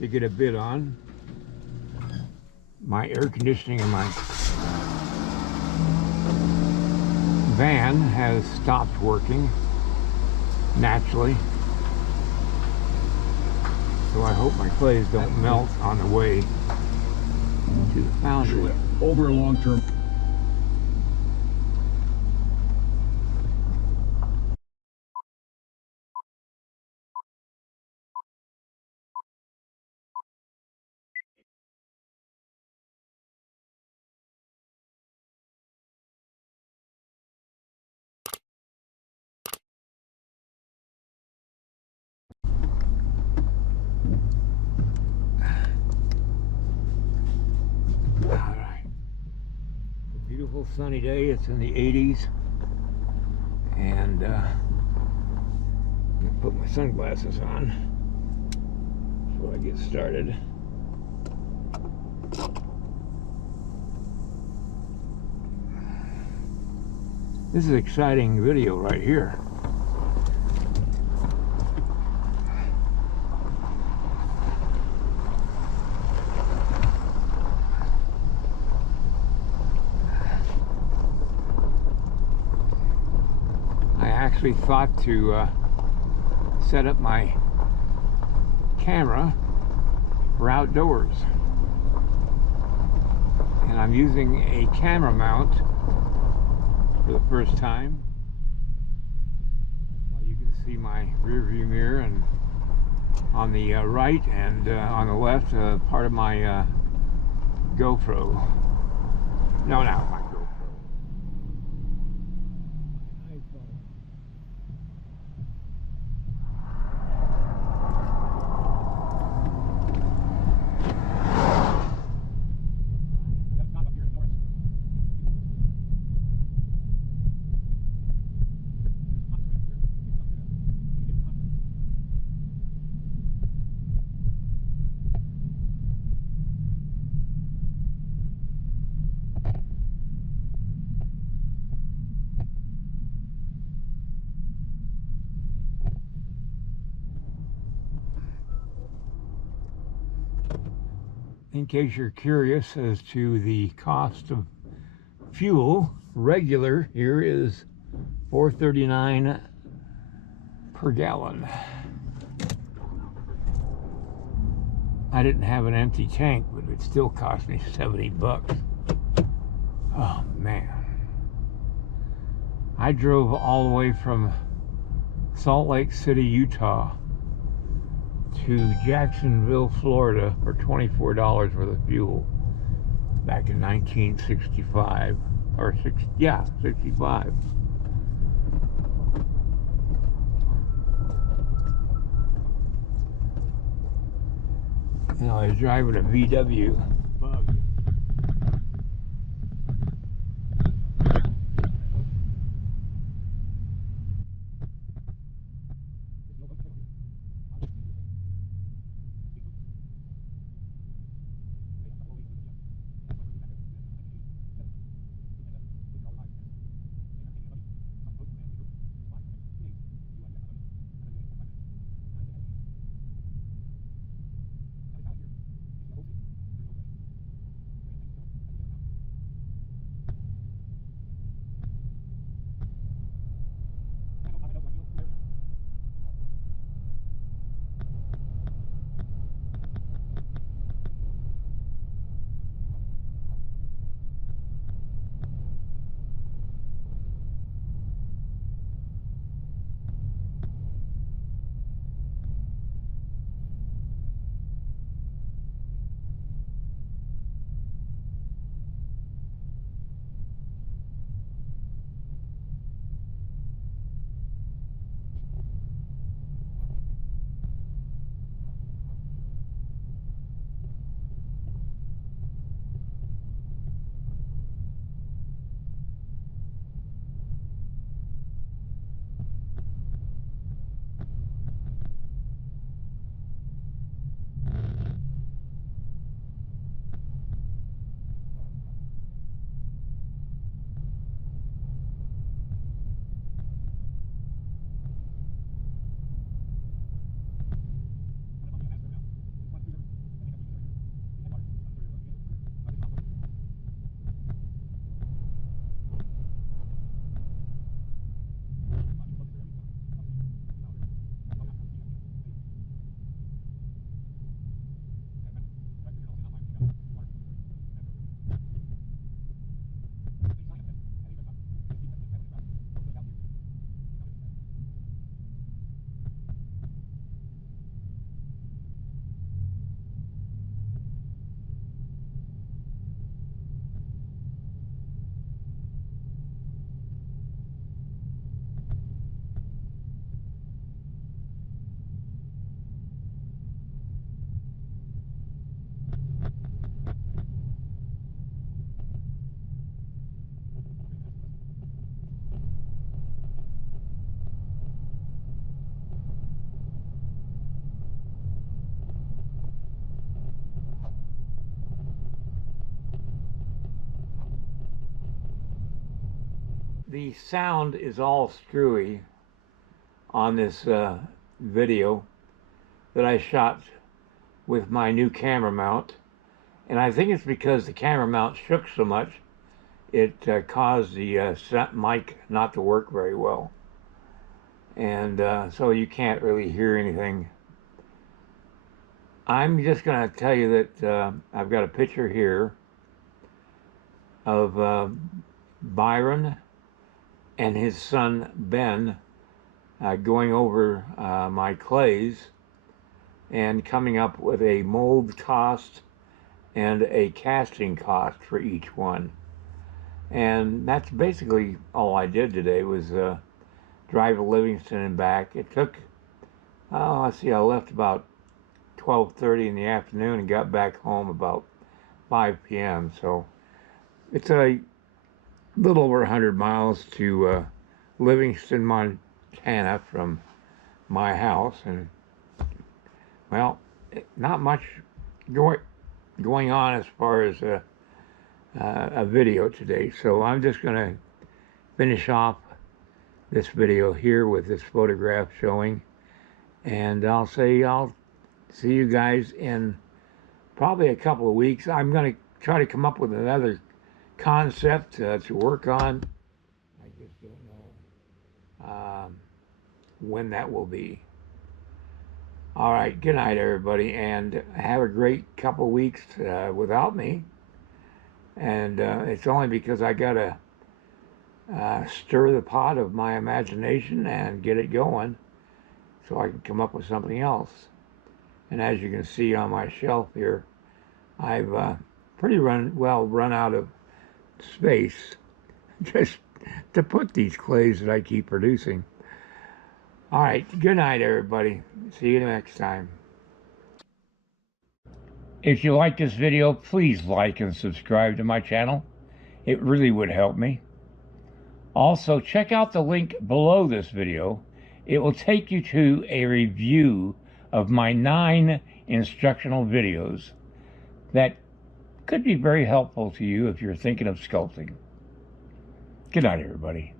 to get a bid on. My air conditioning in my van has stopped working naturally, so I hope my clays don't melt on the way to the foundry. Over long term. Alright. It's a beautiful sunny day. It's in the 80s. And I'm going to put my sunglasses on before I get started. This is an exciting video right here. I actually thought to set up my camera for outdoors, and I'm using a camera mount for the first time. Well, you can see my rear view mirror, and on the right and on the left part of my GoPro. No, my GoPro. iPhone. In case you're curious as to the cost of fuel, regular here is $4.39 per gallon. I didn't have an empty tank, but it still cost me 70 bucks. Oh man. I drove all the way from Salt Lake City, Utah to Jacksonville, Florida for $24 worth of fuel back in 1965 or 65. You know, I was driving a VW Bug. The sound is all screwy on this video that I shot with my new camera mount, and I think it's because the camera mount shook so much it caused the mic not to work very well, and so you can't really hear anything. I'm just going to tell you that I've got a picture here of Byron and his son Ben going over my clays and coming up with a mold cost and a casting cost for each one. And that's basically all I did today, was drive to Livingston and back. It took, let's see, I left about 12:30 in the afternoon and got back home about 5 p.m. So it's a little over 100 miles to Livingston, Montana from my house, and well, not much going on as far as a video today. So I'm just going to finish off this video here with this photograph showing, and I'll see you guys in probably a couple of weeks. I'm going to try to come up with another concept to work on. I just don't know when that will be. All right, good night, everybody, and have a great couple of weeks without me. And it's only because I got to stir the pot of my imagination and get it going so I can come up with something else. And as you can see on my shelf here, I've pretty run out of space just to put these clays that I keep producing. All right, good night, everybody. See you next time. If you like this video, please like and subscribe to my channel. It really would help me. Also, check out the link below this video. It will take you to a review of my 9 instructional videos that could be very helpful to you if you're thinking of sculpting. Good night, everybody.